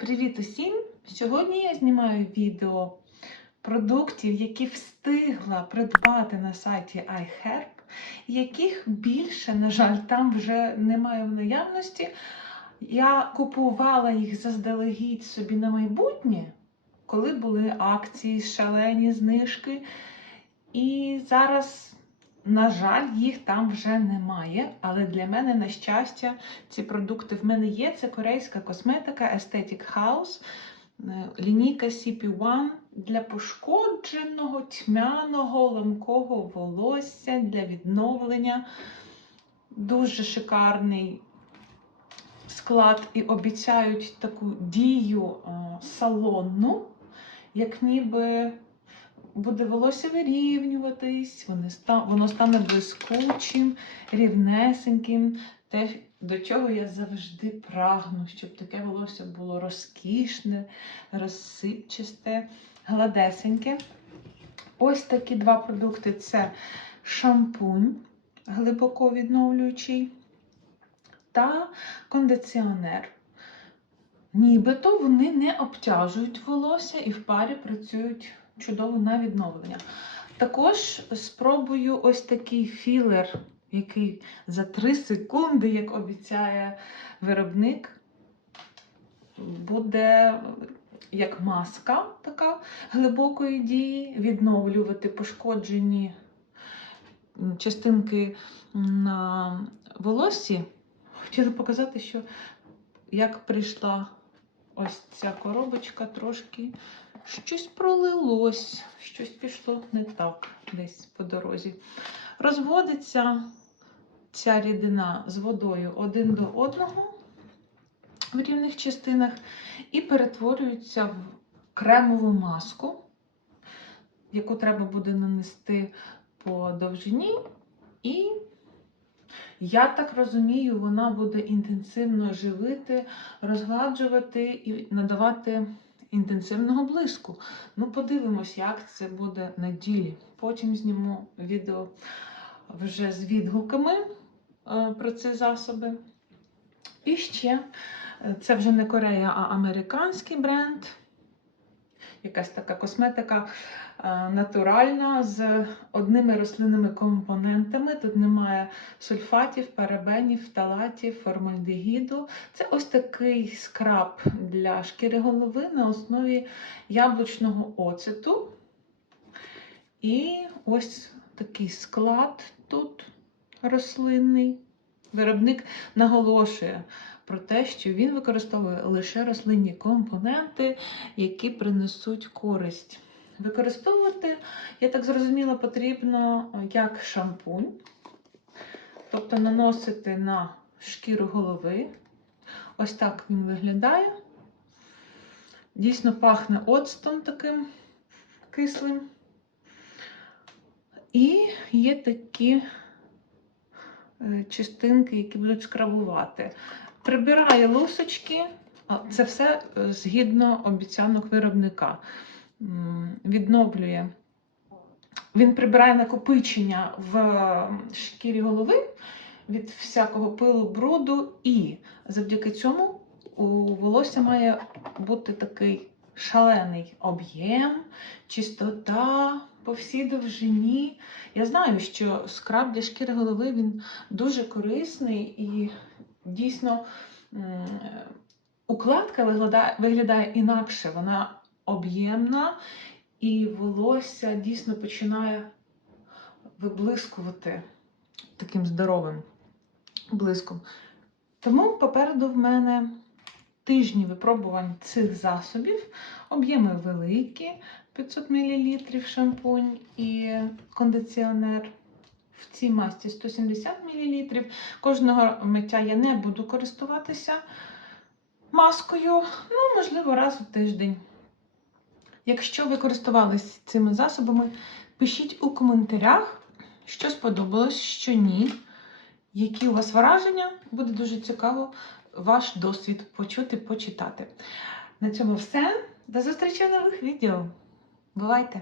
Привіт усім! Сьогодні я знімаю відео продуктів, які встигла придбати на сайті iHerb, яких більше, на жаль, там вже немає в наявності. Я купувала їх заздалегідь собі на майбутнє, коли були акції, шалені знижки. І зараз, на жаль, їх там вже немає. Але для мене, на щастя, ці продукти в мене є. Це корейська косметика Aesthetic House, е, лінійка CP1 для пошкодженого, тьмяного, ламкого волосся для відновлення. Дуже шикарний склад і обіцяють таку дію е, салонну, як ніби буде волосся вирівнюватись, воно стане блискучим, рівнесеньким. Те, до чого я завжди прагну, щоб таке волосся було розкішне, розсипчасте, гладесеньке. Ось такі два продукти: це шампунь глибоко відновлюючий та кондиціонер. Нібито вони не обтяжують волосся і в парі працюють чудово на відновлення. Також спробую ось такий філер, який за 3 секунди, як обіцяє виробник, буде як маска така глибокої дії, відновлювати пошкоджені частинки на волоссі. Хотіла показати, що як прийшла ось ця коробочка, трошки щось пролилось, щось пішло не так десь по дорозі. Розводиться ця рідина з водою один до одного в рівних частинах і перетворюється в кремову маску, яку треба буде нанести по довжині. І я так розумію, вона буде інтенсивно живити, розгладжувати і надавати інтенсивного блиску. Ну, подивимось, як це буде на ділі. Потім зніму відео вже з відгуками е, про ці засоби. І ще е, це вже не Корея, а американський бренд. Якась така косметика е, натуральна з одними рослинними компонентами. Тут немає сульфатів, парабенів, фталатів, формальдегіду. Це ось такий скраб для шкіри голови на основі яблучного оцету. І ось такий склад тут рослинний. Виробник наголошує про те, що він використовує лише рослинні компоненти, які принесуть користь. Використовувати, я так зрозуміла, потрібно як шампунь, тобто наносити на шкіру голови. Ось так він виглядає. Дійсно пахне оцтом таким кислим. І є такі частинки, які будуть скрабувати. Прибирає лусочки, це все е, згідно обіцянок виробника. Відновлює. Він прибирає накопичення в шкірі голови від всякого пилу, бруду, і завдяки цьому у волосся має бути такий шалений об'єм, чистота по всій довжині. Я знаю, що скраб для шкіри голови він дуже корисний і дійсно укладка виглядає, виглядає інакше. Вона об'ємна, і волосся дійсно починає виблискувати таким здоровим блиском. Тому попереду в мене тижні випробувань цих засобів. Об'єми великі, 500 мл шампунь і кондиціонер. В цій масті 170 мл. Кожного миття я не буду користуватися маскою, ну, можливо, раз у тиждень. Якщо ви користувались цими засобами, пишіть у коментарях, що сподобалось, що ні, які у вас враження. Буде дуже цікаво ваш досвід почути, почитати. На цьому все. До зустрічі в нових відео. Бувайте!